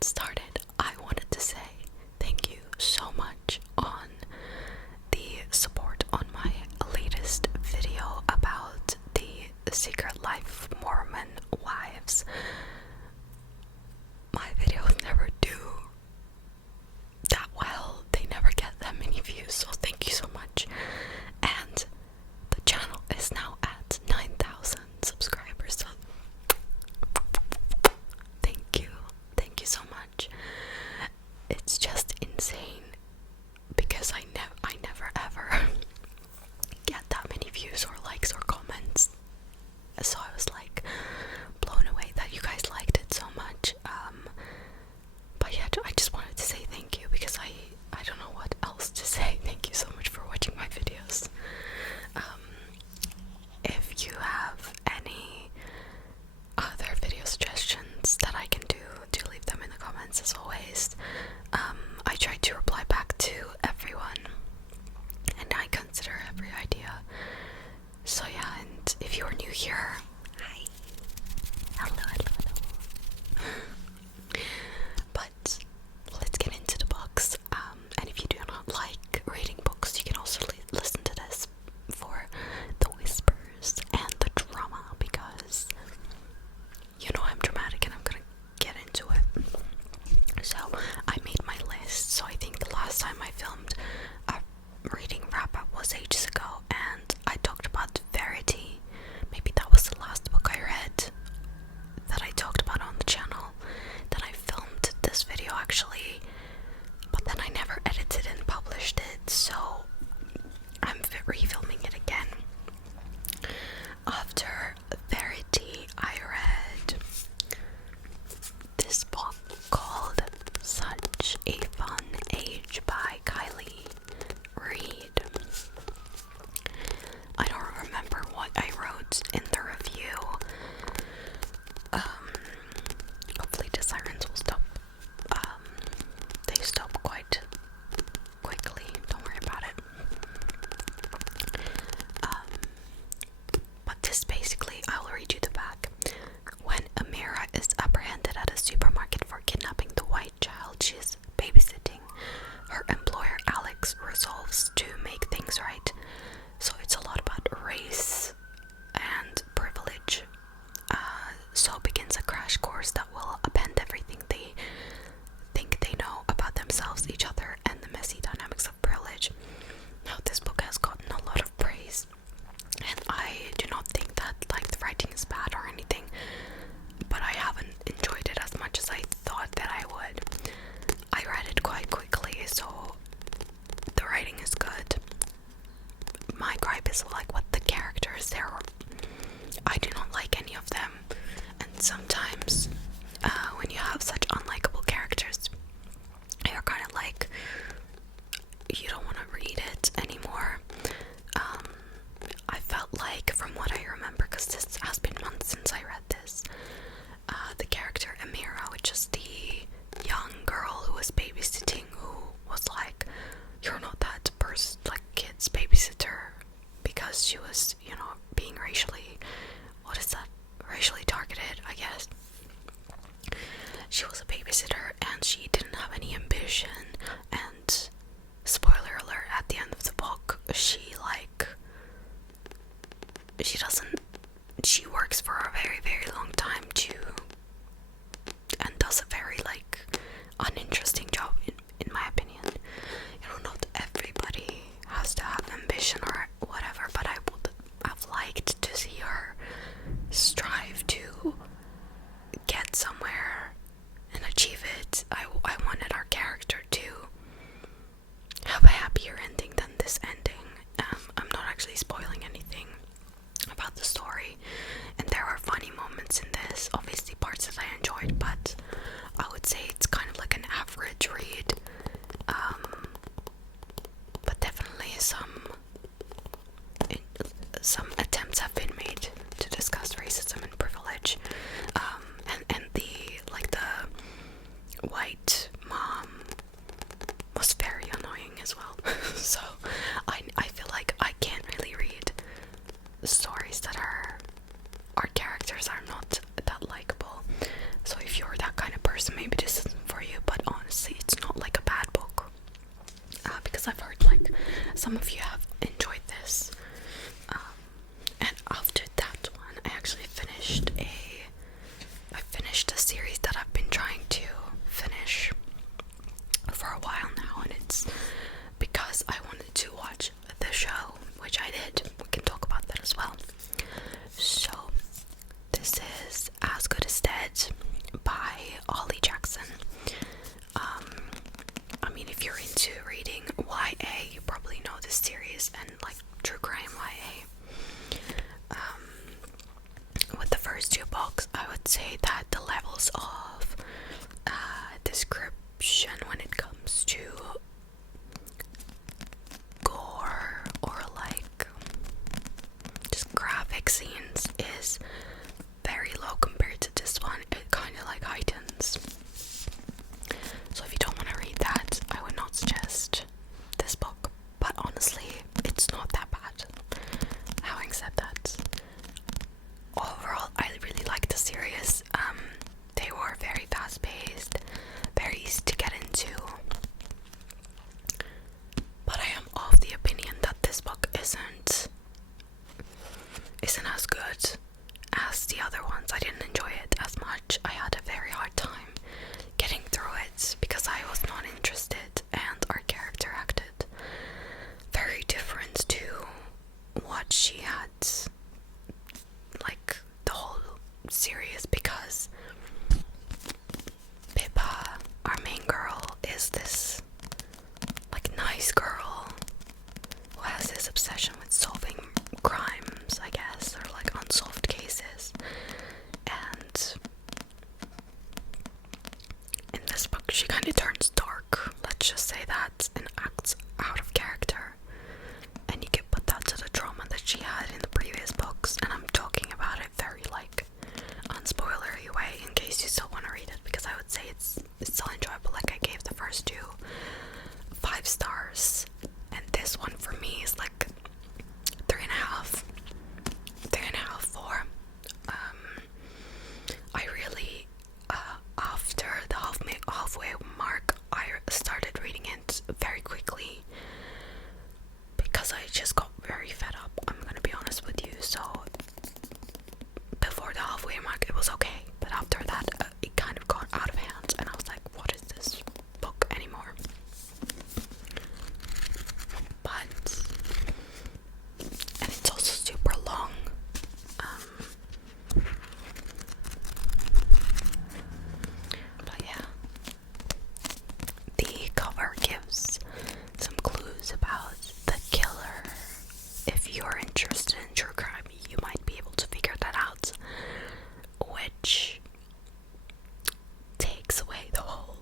get started, I wanted to say thank you so much on the support on my latest video about the Secret Life of Mormon Wives. My videos never do that well, they never get that many views, so thank you so much. And the channel is now at 9,000 subscribers, so thank you so much. It's just insane because I never ever get that many views or likes or comments, so I was like blown away that you guys liked it so much. But yeah, I just wanted to say thank you because I don't know what else to say. Thank you so much for watching my videos. If you have any other video suggestions that I can do leave them in the comments as always. I try to reply back to everyone and I consider every idea. So yeah, and if you're new here, hi. Hello. But let's get into the books. And if you do not like reading books, you can also listen to this for the whispers and the drama, because you know I'm dramatic and I'm gonna get into it. So I made my list. So I think the last time I filmed a reading wrap-up was ages ago, and I talked about Verity. Maybe that was the last book I read that I talked about on the channel. Then I filmed this video actually, but then I never edited and published it, so I'm refilming it again. After Verity, I read this book called Such a Fun Age by Kylie Reid. I don't remember what I wrote in the review. Hopefully the sirens will stop. They stop quite quickly, don't worry about it. But this basically, I will read you the back. When Amira is apprehended at a supermarket for kidnapping the white child she is babysitting, her employer Alex resolves to make things right. So it's a lot about race and privilege. So begins a crash course that will upend everything they think they know about themselves, each other, and the messy dynamics of privilege. Now, this book has gotten a lot of praise, and I do not think that the writing is bad or anything, but I haven't enjoyed it as much as I thought that I would. I read it quite quickly, so the writing is good. My gripe is what the characters there. I do not like any of them, and sometimes when you have such unlikable characters, you're kind of like, you don't want to read it anymore. I felt like, from what I remember, because this has been months since I read this, the character Amira, which is the young girl who was babysitting, who was like, you're not that person, kid's babysitter, because she was, being racially targeted, I guess. She was a babysitter and she didn't have any ambition, and spoiler alert, at the end of the book, she works for a very, very long time and does a very uninteresting job in my opinion. Not everybody has to have ambition or whatever, but I would have liked to see her strive to get somewhere and achieve it. I wanted our character to have a happier ending than this ending. I'm not actually spoiling anything about the story, and there are funny moments in Ollie Jackson. I mean, if you're into reading YA, you probably know this series, and like true crime YA. With the first two books, I would say that the levels of description when it comes to gore or like just graphic scenes is very low compared to this one. It kind of like heightens. So if you don't want to read that, I would not suggest this book. But honestly, it's not that bad. Having said that, overall, I really like the series. They were very fast-paced, very easy to get into. But I am of the opinion that this book isn't as good as the other ones. I didn't enjoy it as much. I had a very hard time getting through it because I was not interested, and our character acted very different to what she had, like the whole series, because Pippa, our main girl, is this like nice girl who has this obsession with solving crimes, I guess, or like unsolved cases. And in this book, she kind of turns dark, let's just say that, and acts out of character. And you can put that to the trauma that she had in the previous books. And I'm talking about it very like unspoilery way in case you still want to read it, because I would say it's still enjoyable. Like, I gave the first two 5 stars, and this one for me is like 3.5, 4. I really, after the halfway mark, I started reading it very quickly because I just got very fed up. I'm gonna be honest with you. So before the halfway mark, it was okay, but after that, it kind of got out of hand, and I was like, what is this book anymore? But, and it's also super long. But yeah, the cover gives some clues about the killer. If you're interested in true crime, you might be able to figure that out, which takes away the whole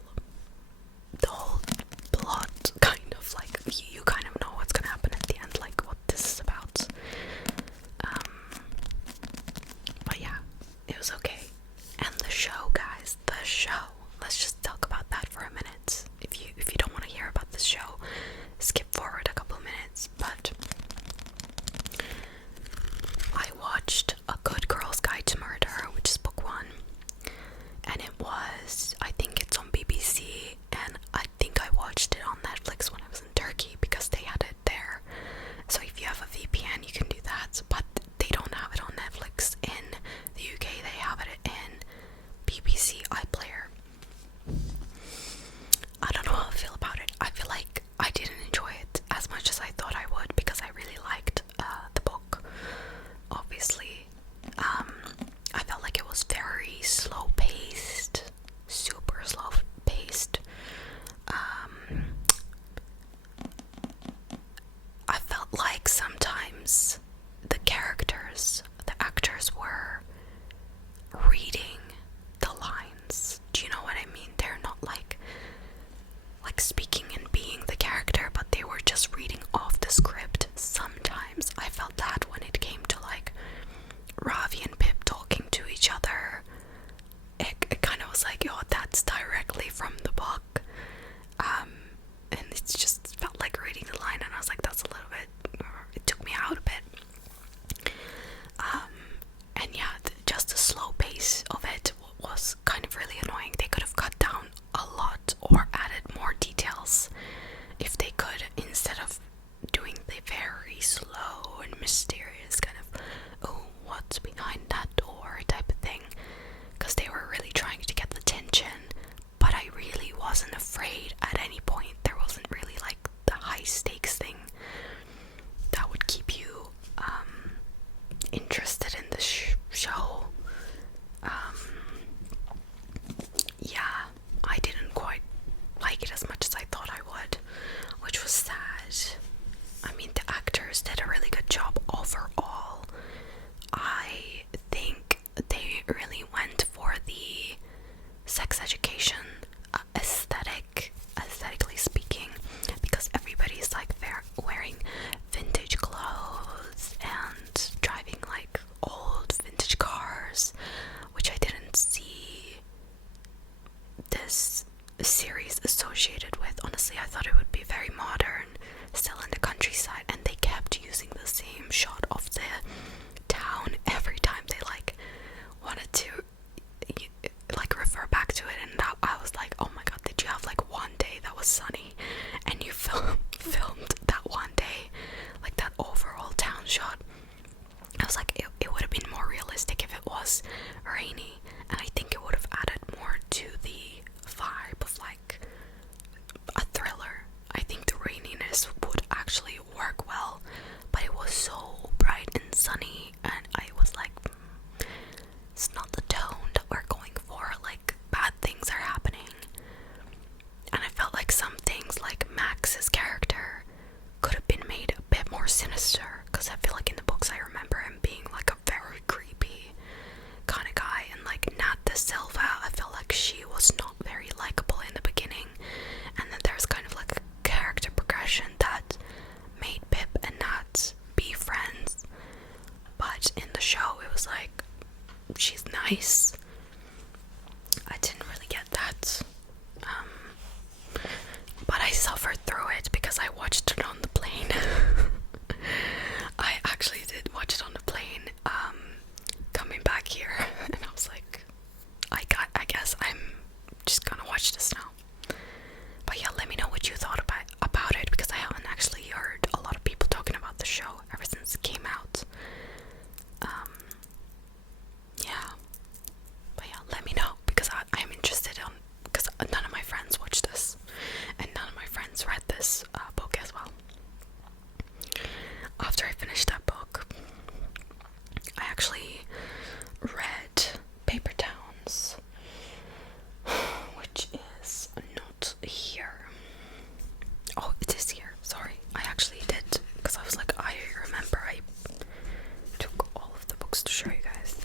plot, kind of like you kind of know what's gonna happen at the end, like what this is about. But yeah, it was okay. And the show, guys, let's just talk about that for a minute. If you don't want to hear about this show, skip forward a couple minutes. But I watched A Good Girl's Guide to Murder, which is book 1, and it was, I think it's on BBC, and I think I watched it on Netflix when I was in Turkey because they had it there. So if you have a VPN, you can do that, but they don't have it on Netflix in the UK. They have it in BBC iPlayer. I don't know how I feel about it. I feel like I didn't enjoy it as much as I thought I would because I really liked the book, obviously. I felt like it was very slow paced, super slow paced. I felt like sometimes the actors were reading the lines. Do you know what I mean? They're not like speaking and being the character, but they were just reading off the script. Sometimes I felt that when it came to like Ravi and Pip talking to each other, it kind of was like, oh, that's directly from the book. And it just felt like reading the line, and I was like, that's a little bit, it took me out a bit. And yeah, just the slow pace of it was kind of really annoying. They could have cut down a lot or added more details if they could, instead of doing the very slow and mysterious kind of, oh, what's behind that door type of thing, because they were really trying to get the tension sex education aesthetically speaking, because everybody's like wearing vintage clothes and driving like old vintage cars, which I didn't see this series associated with. Honestly, I thought it would be very modern, still in the countryside, and they kept using the same shot of the town every time they like wanted to like refer back to it. And I was like, oh my god, did you have like one day that was sunny and you filmed that one day, like that overall town shot? I was like, it would have been more realistic if it was rainy, and I think it would have added more to the vibe of like a thriller. I think the raininess would actually work well, but it was so bright and sunny, and I was like, it's not the tone that we're going for, like bad things are happening. And I felt like some things, like Max's character, could have been made a bit more sinister, because I feel like in the books I remember him being like a very creepy kind of guy. And like Nat De Silva, I felt like she was not very likable in the beginning, and then there's kind of like a character progression that made Pip and Nat be friends. But in the show it was like, she's nice. I didn't really get that. But I suffered through it because I watched it on the plane. I actually did watch it on the plane, coming back here, and I was like, I guess I'm just gonna watch this now. But yeah, let me know what you thought about it, because I haven't actually heard a lot of people talking about the show ever since it came out. Yeah. But yeah, let me know, because I'm interested on, because none of my friends watched this, and none of my friends read this book as well. After I finished that book, I actually read Paper Towns, which is not here. Oh, it is here. Sorry, I actually did, because I was like, I remember I took all of the books to show you guys.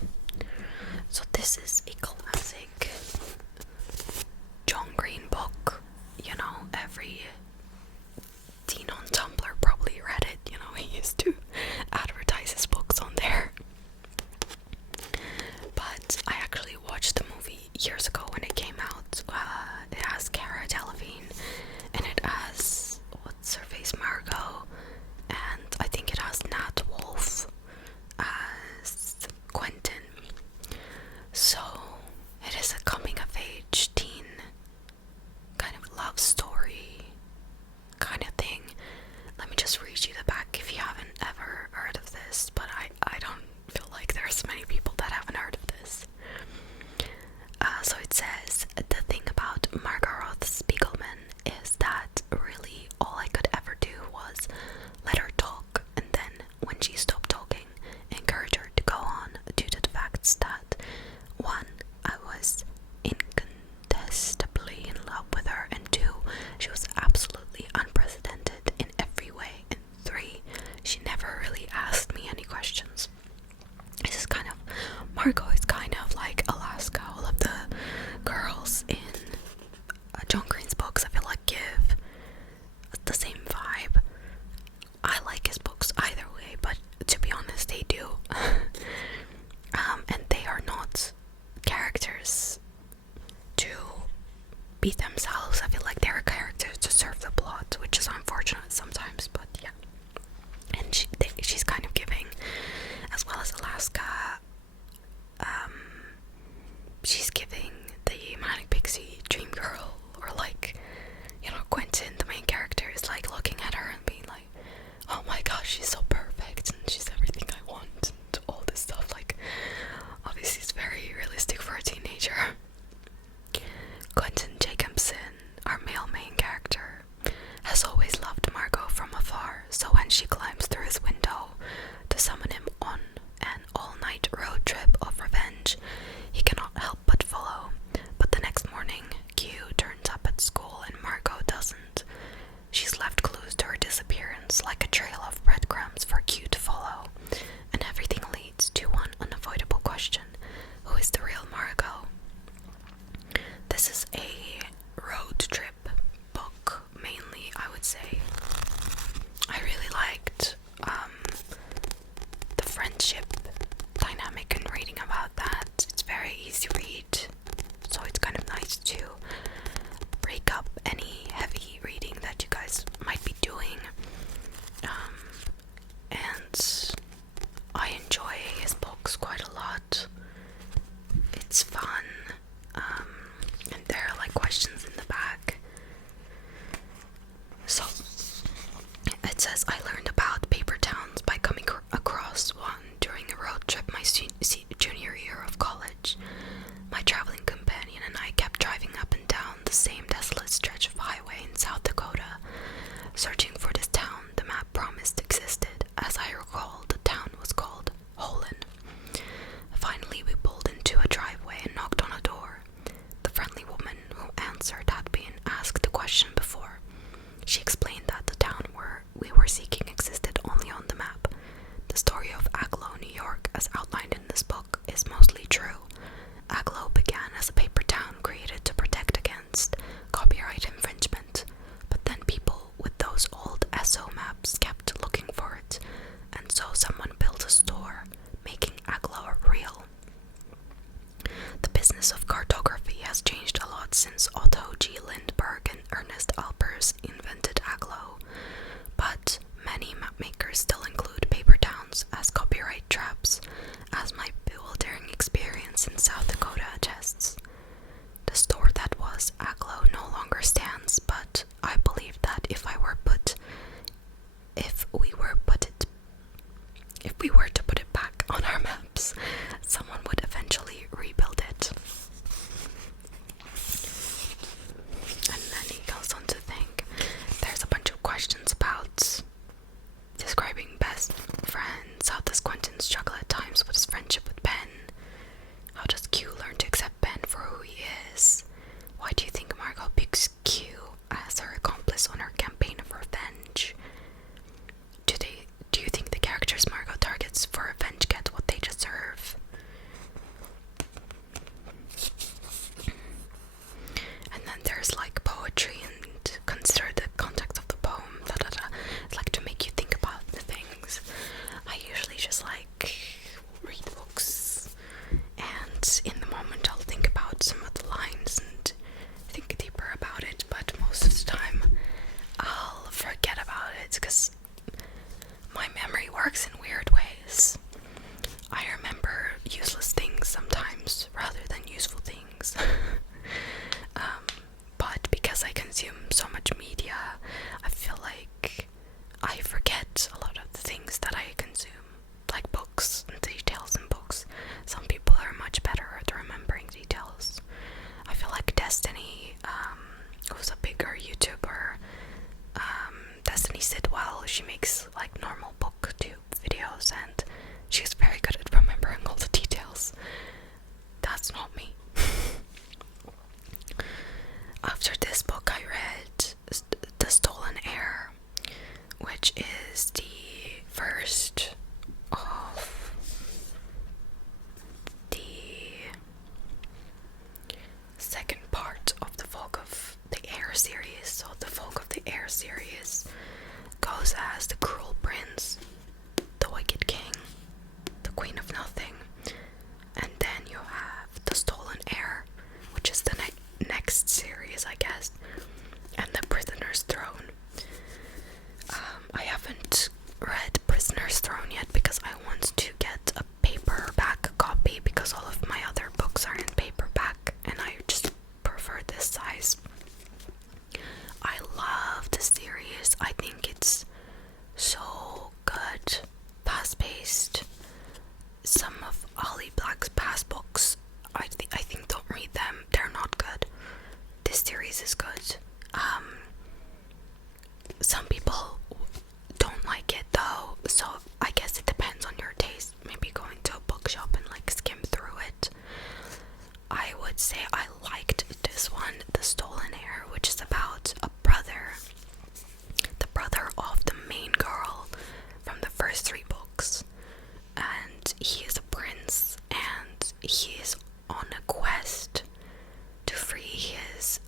So this is a classic John Green book. You know, every teen on Tumblr probably read it. You know, he used to advertise his books on there. But I actually watched the movie years ago when it came out. It has Cara Delevingne, and it has, what's her face, Margot, and I think it has Nat Wolff as Quentin. So it is a coming of age teen kind of love story kind of thing. Let me just read you the back if you haven't ever heard of this, but I don't feel like there's many people that haven't heard of this. So it says, the thing about Margot Spiegelman is that really all I could ever do was let her talk, and then when she stopped talking, encourage her to go on, due to the facts that 1, I was incontestably in love with her, and 2, she was absolutely unprecedented in every way, and 3, she never really asked me any questions. This is kind of, Margot is kind of like Alaska. All of the girls in John Green's books, I feel like, give the same vibe. I like his books either way, but to be honest, they do. And they are not characters to be themselves. I feel like they're characters to serve the plot, which is unfortunate sometimes, but yeah. And she's kind of giving, as well as Alaska, she's giving the Manic Pixie Dream Girl, or like, you know, Quentin, the main character, is like looking at her and being like, oh my gosh, she's so perfect and she's everything I want and all this stuff. Like, obviously it's very realistic for a teenager. Quentin Jacobson, our male main character, has always loved Margot from afar, so when she climbs through his window to summon him on an all-night questions in the back. So it says, I learned about paper towns by coming across one during a road trip my junior year of college. My traveling companion and I kept driving up and down the same desolate stretch of highway in South Dakota, searching for this town the map promised existed. As I recall, the town was called Holon. Finally, we pulled into a driveway and knocked on a door. The friendly woman who answered had been asked the question before. She explained that the town where we were seeking existed only on the map. The story of Agloe, New York, as outlined in this book, is mostly true. Agloe began as a paper town created to protect against copyright infringement, but then people with those old SO maps kept looking for it, and so someone built a store, making Agloe real. The business of cartography has changed a lot since Otto G. Lindbergh and Ernest Alpers invented Agloe, but many mapmakers still include paper towns as copyright traps, as my bewildering experience in South Dakota attests. The store that was Agloe no longer stands, but I believe that if we were to put it back on our maps, someone would eventually rebuild it. And then he goes on to think there's a bunch of questions about describing best friends. How does Quentin struggle at times with his friendship with Ben? How does Q learn to accept Ben for who he is? Why do you think Margot picks Q as her accomplice on her campaign of revenge? Do you think the characters Margot targets for revenge get what they deserve? And then there's like poetry and consider the context of the poem, It's like to make you think about the things. I usually just like read books, and in the moment I'll think about some of the lines and think deeper about it, but most of the time I'll forget about it because my memory works in weird ways. I remember useless things sometimes rather than useful things. But because I consume so much media, I feel like I forget a lot of the things that I consume, like books and details in books. Some people are much better at remembering details. I feel like Destiny, who's a bigger YouTuber, Destiny Sidwell, she makes like normal booktube videos and she's very good at remembering all the details. That's not me. After this book I read The Stolen Heir, which is the first of the second part of the Folk of the Air series. So the Folk of the Air series goes as the Cruel Prince, the Wicked King, the Queen of Nothing, and then you have The Stolen Heir, which is the next series, I guess, and The Prisoner's Throne. I haven't read Prisoner's Throne yet because I want to get a paperback copy because all of my other books are in paperback and I just prefer this size. I love the series. I think it's so good, fast-paced. Some of Holly Black's past books, I think don't read them. They're not good. This series is good. Some people don't like it though, so I guess it depends on your taste. Maybe going to a bookshop and like skim through it. I would say I liked this one, The Stolen Heir, which is about a brother, the brother of the main girl from the first 3 books, and he is a prince and he is on a quest to free his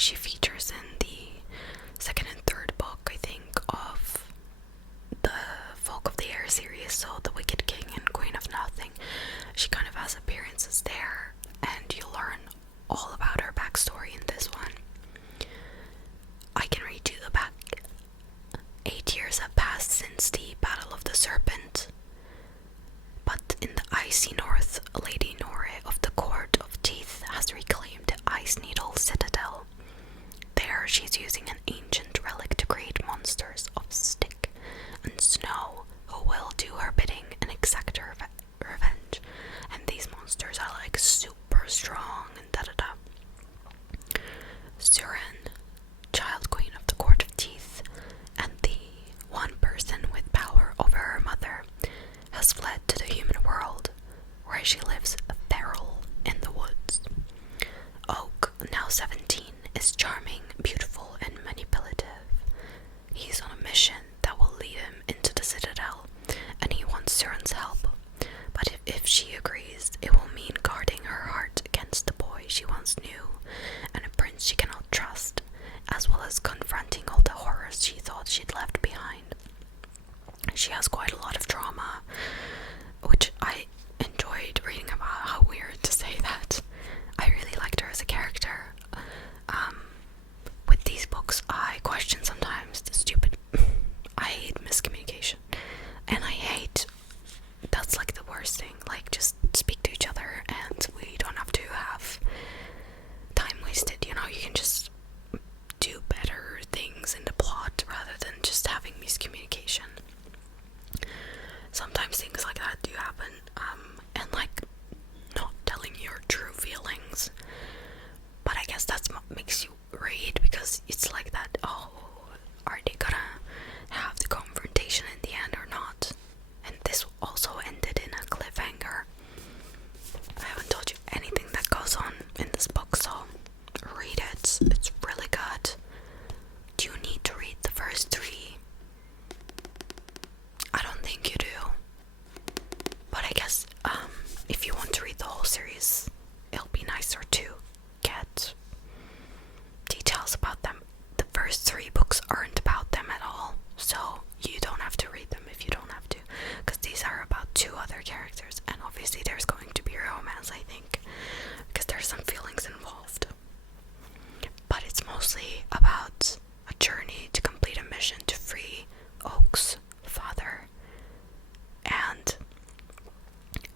She features in the second and third book, I think, of the Folk of the Air series, so The Wicked King and Queen of Nothing. She kind of has appearances there, and you learn all about her backstory in this one. I can read you the back. 8 years have passed since the Battle of the Serpent, but in the icy north, Lady Nore of the Court of Teeth has reclaimed the Ice Needle Citadel. There, she's using an ancient relic to create monsters of stick and snow who will do her bidding and exact her revenge. And these monsters are like super strong and da-da-da. Suren, Child Queen of the Court of Teeth, and the one person with power over her mother, has fled to the human world, where she lives feral in the woods. Oak, now 17, is charming, beautiful, and manipulative. He's on a mission that will lead him into the Citadel, and he wants Suren's help. But if she agrees, it will mean guarding her heart against the boy she once knew, and a prince she cannot trust, as well as confronting all the horrors she thought she'd left behind. She has quite a lot of trauma, which I enjoyed reading about. How weird to say that. I really liked her as a character. With these books, I question sometimes the stupid. I hate miscommunication, and I hate. That's like the worst thing. Like, just speak to each other, and we don't have to have time wasted. You know, you can just do better things in the plot rather than just having miscommunication. Sometimes things like that do happen, and like not telling your true feelings. But I guess that's what makes you read, because it's like that. Oh, are they gonna have the confrontation in the end or not? And this also ended in a cliffhanger. I haven't told you anything that goes on in this book, so read it. It's really good. Do you need to read the first 3? I don't think you do. But I guess if you want to read the whole series, it'll be nicer to get details about them. The first 3 books aren't about them at all, so you don't have to read them if you don't have to, because these are about 2 other characters, and obviously there's going to be romance, I think, because there's some feelings involved. But it's mostly about a journey to complete a mission to free Oak's father, and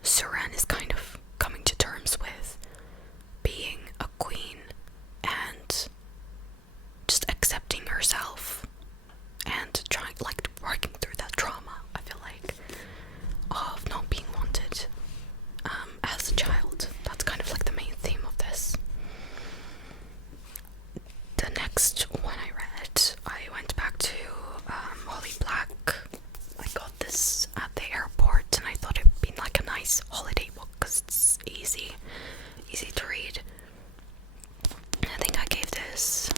Suren is kind of coming to terms with being a queen and just accepting herself and trying, like, working through that trauma, I feel like, of not being wanted as a child. That's kind of like the main theme of this. The next one I read, I went back to Holly Black. I got this at the airport, and I thought it'd be like a nice holiday book because it's easy to read. I think I gave this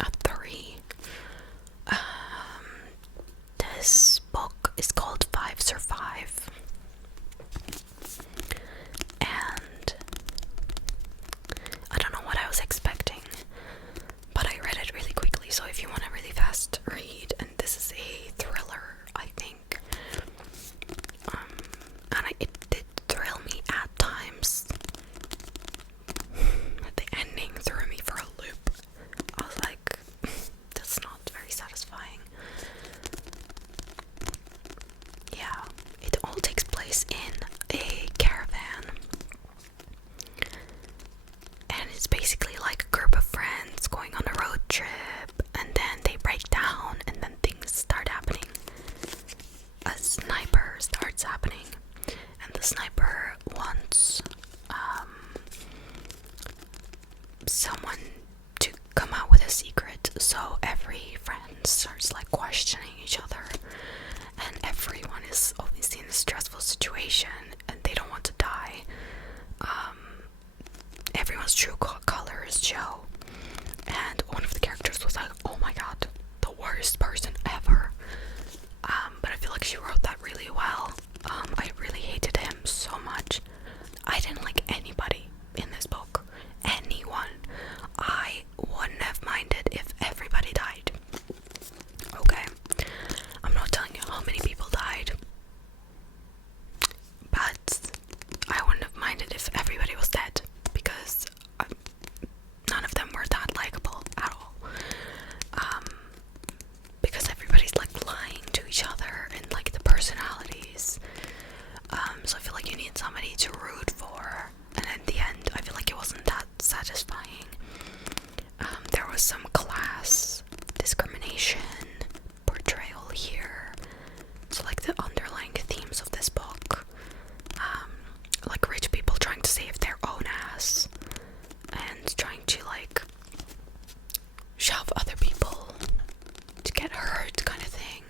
a 3. This book is called 5 Survive, and I don't know what I was expecting, but I read it really quickly. So if you want a really fast read, and this is a thriller, I think, and it did thrill me at times. The ending threw me for a loop. I was like, that's not very satisfying. Yeah, it all takes place in a caravan, and it's basically like a group of friends going on a road trip, and then they break down, and then things start happening. A sniper starts happening, and the sniper wants someone to come out with a secret, so every friend starts like questioning each other, and everyone is obviously in a stressful situation and they don't want to die. Everyone's true color is Joe, and one of the characters was like, oh my god, the worst person ever. But I feel like she wrote that really well. I really hated him so much. I didn't like anybody in this book. Anyone. I wouldn't was some class discrimination portrayal here. So like the underlying themes of this book, like rich people trying to save their own ass and trying to like shove other people to get hurt kind of thing.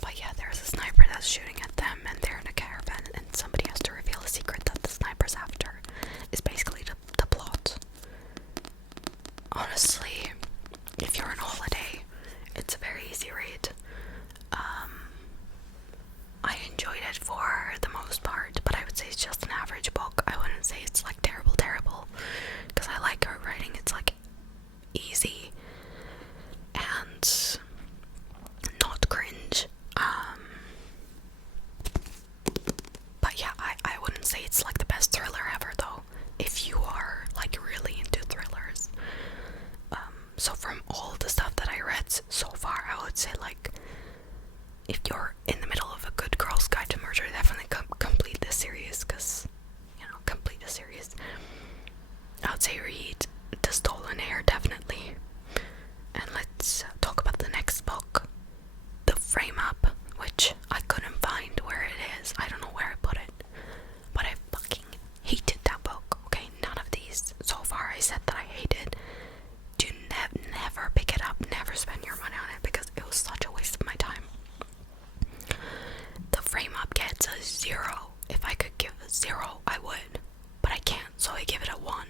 But yeah, there's a sniper that's shooting at them and they're in a caravan and somebody has to reveal a secret that the sniper's after. Is basically the plot. Honestly, if you're on holiday, it's a very easy read. I enjoyed it for the most part, but I would say it's just an average book. I wouldn't say it's like terrible, because I like her writing. It's like easy and not cringe. But yeah, I wouldn't say it's like the best thriller ever though, if you are like really into thrillers. So from all the stuff that I read so far, I would say like if you're in the middle of a good girl's guide to murder, definitely complete this series, because complete the series. I would say read The Stolen Heir, definitely. And let's talk about the next book, The Frame Up, which I couldn't find where it is. I don't know where I put it, but I fucking hated that book. Okay, none of these so far I said that I hated. Do never pick it up, never spend your money on it, because it was such a waste of my time. The Frame Up gets a 0. If I could give a 0, I would, but I can't, so I give it a 1.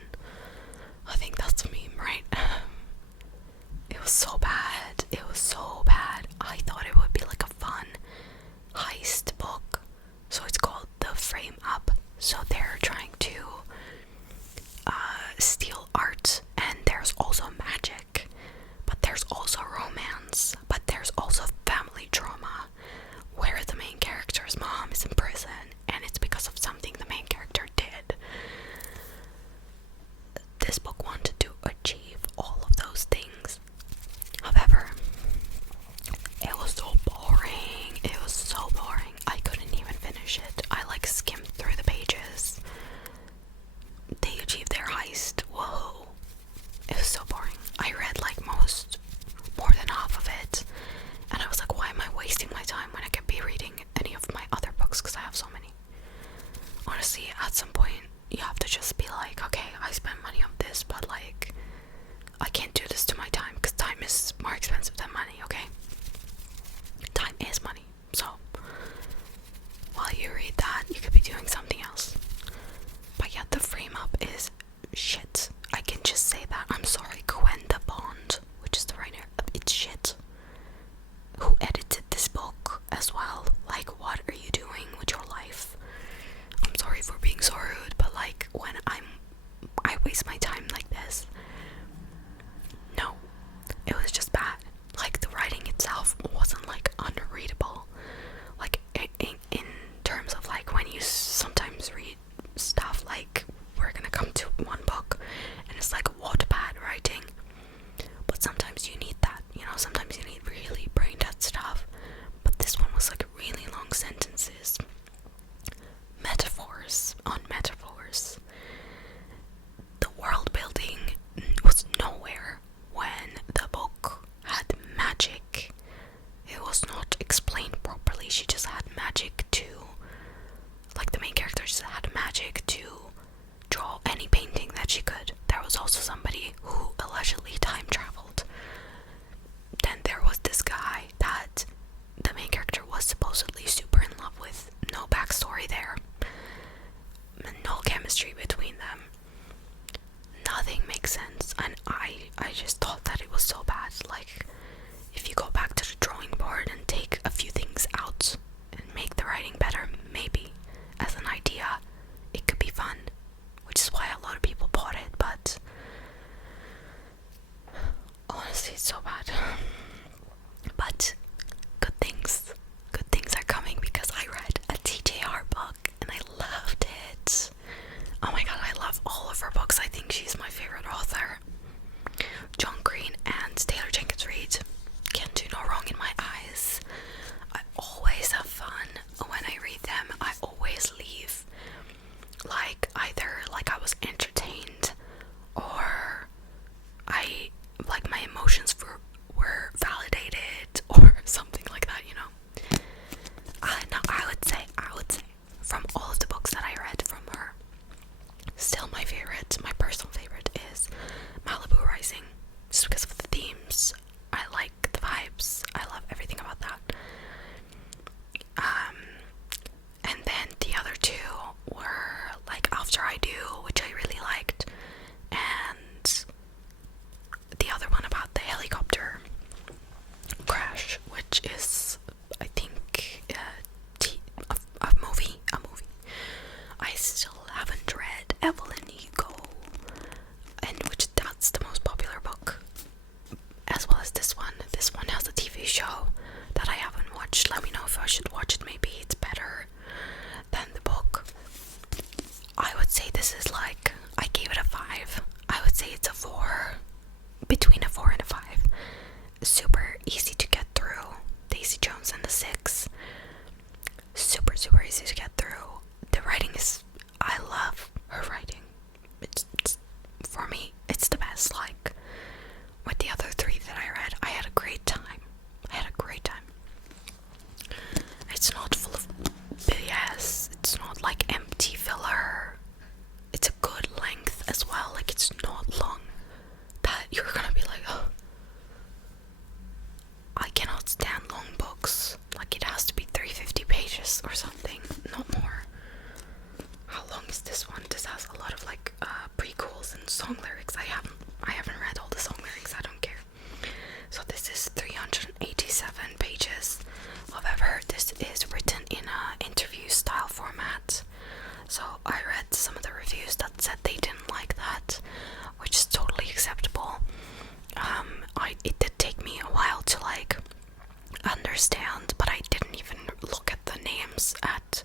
I think that's a meme, right? It was so bad. It was so bad. I thought it would be like a fun heist book. So it's called The Frame Up. So they're trying to steal art, and there's also magic, but there's also romance, but there's also family trauma, where the main character's mom is in prison, and it's because of something the main character did. This book wanted to achieve all of those things. However, it was so boring. It was so boring. I couldn't even finish it. I like skimmed through the pages. They achieved their heist. Whoa. It was so boring. I read like more than half of it, and I was like, why am I wasting my time when I could be reading any of my other books, because I have so many. Honestly, at some point you have to just be like, okay, I spent money on this, but like I can't do this to my time, because time is more expensive than money. Okay, time is money. So while you read that, you could be doing something else. But yeah, The Frame Up is shit. I can just say that. I'm sorry, Gwenda Bond, which is the writer. It's shit. Who edited this book as well? Like, what are you doing with your life? I'm sorry for being so rude, but like when I waste my time like this. No, it was just bad. Like the writing itself wasn't like unreadable. Like in terms of like when you sometimes read stuff like we're gonna come to one book and it's like Wattpad writing, but sometimes you need that, sometimes you need really brain dead stuff. But this one was like really long sentences, metaphors on metaphors. The world building it's a 4, between a 4 and a 5. Super easy to get through. Daisy Jones and the Six. Super easy to get through. The writing is, I love her writing. It's for me, it's the best. Like, with the other 3 that I read, I had a great time. It's not full of BS. It's not like empty filler. It's a good length as well. Like, it's not long that you're gonna be like, oh, I cannot stand long books. Like, it has to be 350 pages or something, not more. How long is this one? This has a lot of like prequels and song lyrics. I haven't read all the song lyrics. I don't care. So this is 387 pages. However, this is written in a interview style format. So I read some of the reviews that said they didn't like that, which is totally acceptable. It did take me a while to like understand, but I didn't even look at the names at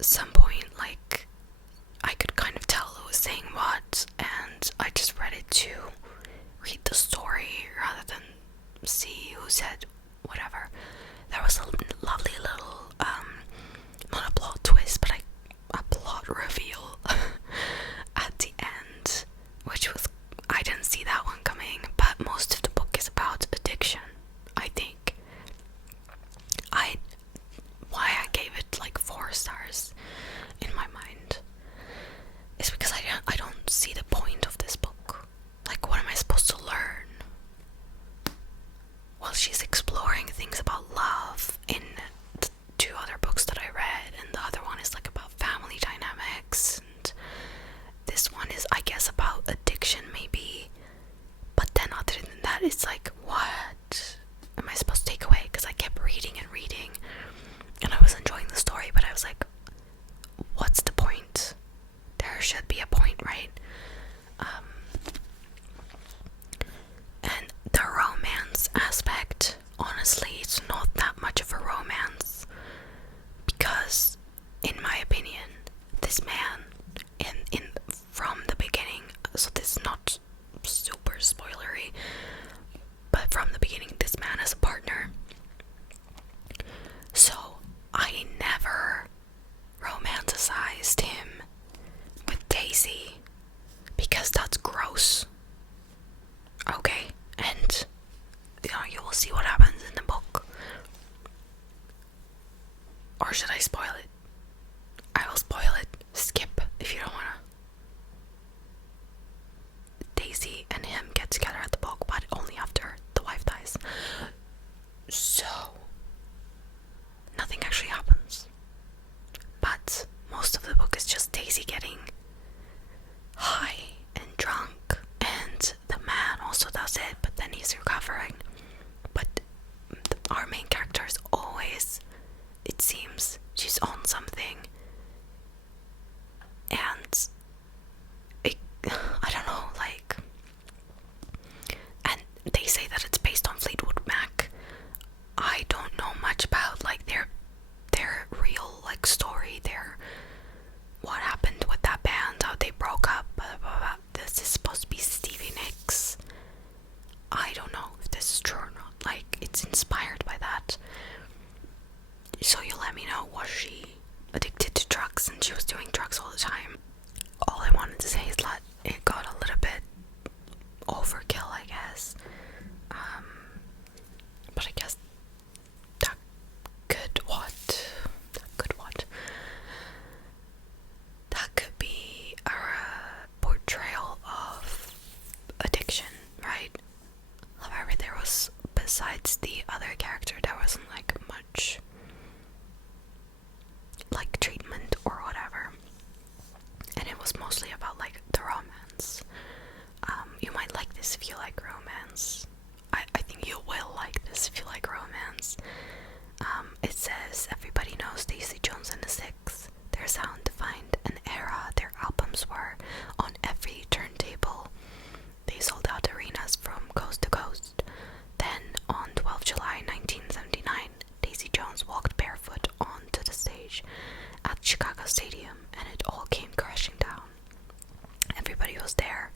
some point. Like, I could kind of tell who was saying what, and I just read it to read the story rather than see who said whatever. There was a lovely little not a plot twist, but a plot reveal at the end, which was, I didn't see that one coming. But most of the book is about addiction, I think. Why I gave it like 4 stars in my mind is because I don't see the point of this book. Like, what am I supposed to learn? Well, she's exploring things about love in the 2 other books that I read, and the other one is like about family dynamics, and this one is, I guess, about addiction maybe. But then other than that, it's like, what am I supposed to take away? Because I kept reading and reading, and I was enjoying the story, but I was like, what's the point? There should be a point, right? And the romance aspect, honestly, it's not that much of a romance, because in my opinion, this man in from the beginning, so this is not super spoilery, but from the beginning, this man has a partner. So I never romanticized him with Daisy, because that's gross. Okay, and you will see what happens in the book. Or should I spoil it? I will spoil it. Skip if you don't wanna. Daisy and him get together at the book, but only after the wife dies. So nothing actually happens. But most of the book is just Daisy getting high and drunk, and the man also does it, but then he's recovering. But our main character is always, it seems, she's on something, and I don't know, like, and they say that it's based on Fleetwood Mac. I don't know much about like their real like story, what happened with that band, how they broke up, blah, blah, blah. This is supposed to be Stevie Nicks. I don't know if this is true or not. Like, it's inspired by that. So you let me know, was she addicted to drugs and she was doing drugs all the time? All I wanted to say is that it got a little bit overkill, I guess. But I guess that could be a portrayal of addiction, right? However, there was, besides the other character, there wasn't like much like treatment or whatever, and it was mostly about like the romance. You might like this if you like romance. I think you will like this if you like romance. It says, everybody knows Daisy Jones and the Six. Their sound defined an era. Their albums were on every turntable. They sold out arenas from coast to coast. Then, on 12 July 1979, Daisy Jones walked barefoot onto the stage at Chicago Stadium, and it all came crashing down. Everybody was there.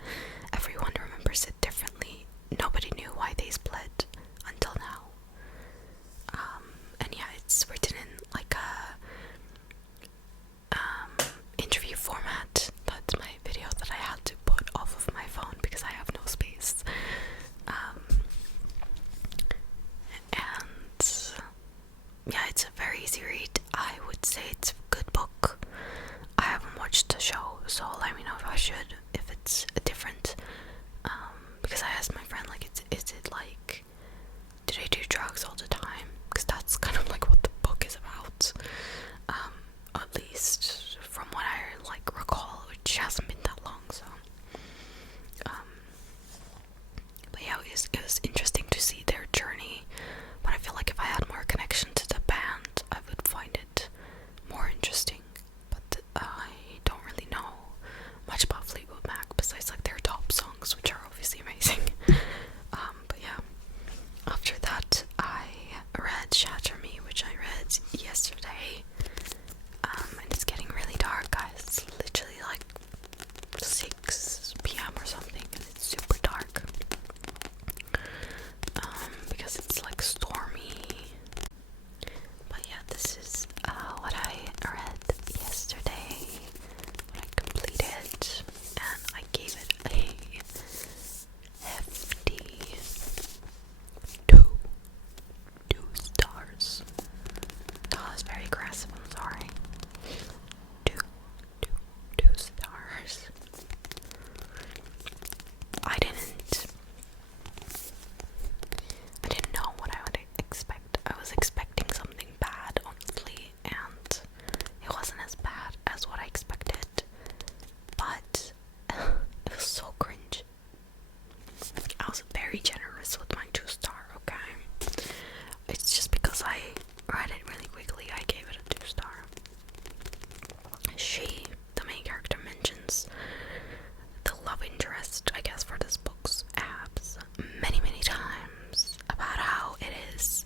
discussed, I guess, for this book's abs many, many times about how it is.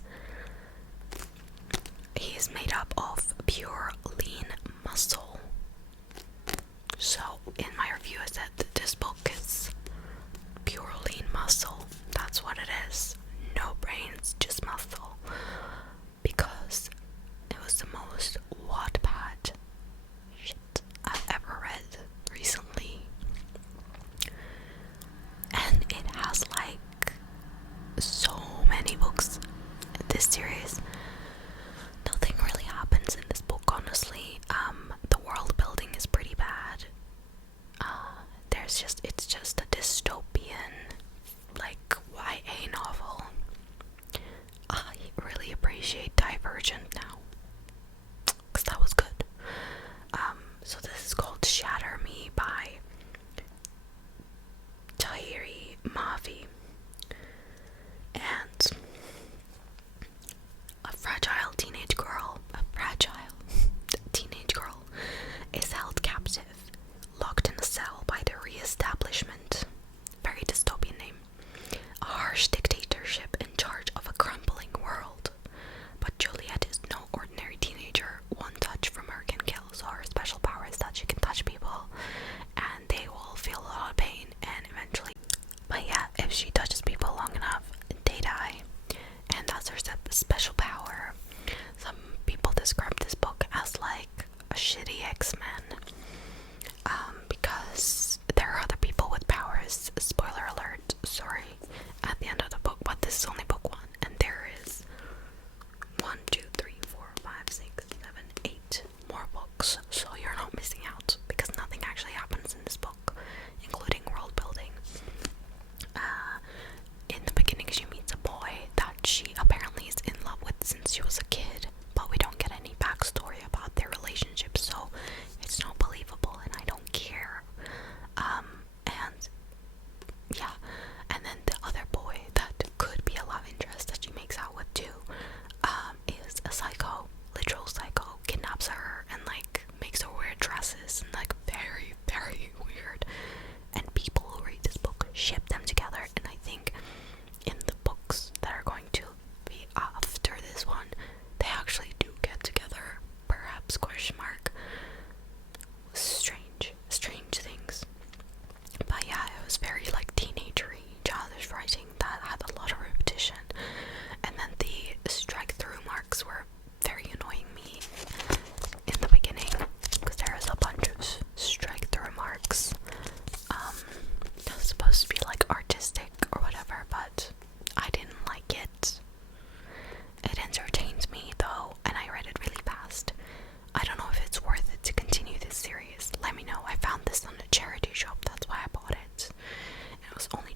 He is made up of pure lean muscle. So, in my review, I said that this book is pure lean muscle. That's what it is. No brains, just muscle. Because it was the most Wattpad shit I've ever read recently. And it has like so many books in this series. Nothing really happens in this book, honestly. The world building is pretty bad. It's just a dystopian, like, YA novel. I really appreciate Divergent now, because that was good. So this is called Shatter Me by Tahiri Mafi. And a fragile teenage girl is held captive, locked in a cell by the Re-establishment. Very dystopian name. A harsh dictatorship in charge of a crumbling world. But Juliet is no ordinary teenager. One touch from her can kill, so her special power is that she can touch people and they will feel a lot of pain and eventually. But yeah, if she touches people long enough, they die. And that's her special power. Some people describe this book as like a shitty X-Men. Because there are other people with powers. Spoiler alert, sorry, at the end of the book, but this is only book 1. And there is 1, 2, 3, 4, 5, 6, 7, 8 more books. So you're not missing out, because nothing actually happens in this book, including world building. In the beginning, she meets a boy that she apparently is in love with since she was a kid, but we don't get any backstory about their relationship, so it's not believable, and I don't care. And yeah, and then the other boy that could be a love interest that she makes out with too, is a psycho, literal psycho, kidnaps her and like makes her wear dresses and like very, very weird. And people who read this book ship them together, and I think in the books that are going to be after this one, they actually do get together, perhaps, question mark. Strange things. But yeah, it was very like teenagery, childish writing that had a lot of repetition. And then the strike through marks were very annoying me in the beginning, because there is a bunch of strike through marks. It was supposed to be like artistic or whatever, but I didn't like it. It entertained me though, and I read it really fast. I don't know if it's worth it to continue this series. Let me know. I found this on a charity shop, that's why I bought it. It was only